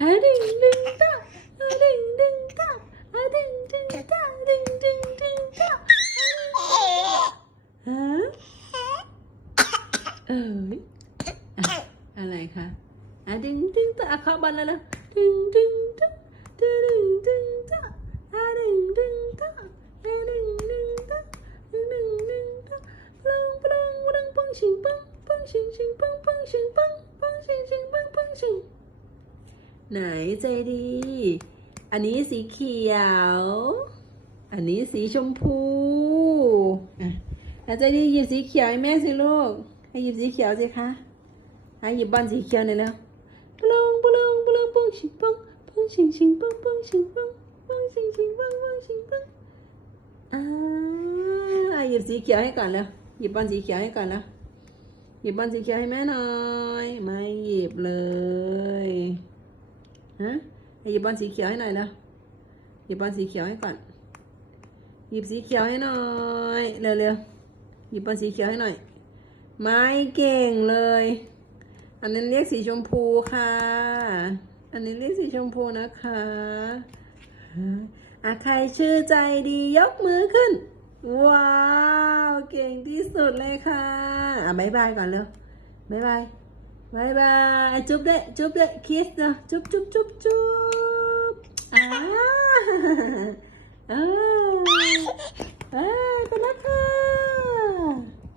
อะดึงดึงตาอะดึงดึงตาอะดึงดึงตาดึงดึงดึงตาฮะเอ้ยอะอะไรคะอะดึงดึงตาอะเข้าบ้านแล้วนะดึงดึงตาดึงดึงตาอะดึงดึงตาอะดึงดึงตาดึงดึงดึงตาปลังปลังปลังปังชิงปังปังชิงชิงปังปังชิงปังปังชิงชิงปังปังชิง ไหนใจดี อันนี้สีเขียว อันนี้สีชมพูอะแล้วใจดีหยิบสีเขียวให้แม่สิลูก ให้หยิบสีเขียวสิคะให้หยิบบอลสีเขียวหน่อยแล้วปลงปลงปลงปุ้งชิงปุ้งปุ้งชิงชิงปุ้งปุ้งชิงปุ้งปุ้งชิงชิงปุ้งปุ้งชิงปุ้งอ่าหยิบสีเขียวให้ก่อนแล้วหยิบบอลสีเขียวให้ก่อนแล้วหยิบบอลสีเขียวให้แม่หน่อย ไม่หยิบเลย ฮะหยิบบอลสีเขียวให้หน่อยนะหยิบบอลสีเขียวให้ก่อน หยิบสีเขียวให้หน่อย เร็วๆ หยิบบอลสีเขียวให้หน่อย ไม่เก่งเลย อันนั้นเรียกสีชมพูค่ะ อันนี้เรียกสีชมพูนะคะอะใครชื่อใจดียกมือขึ้น ว้าว เก่งที่สุดเลยค่ะ อะบายบายก่อนเร็วบายบาย บายบายจุ๊บด้วยจุ๊บ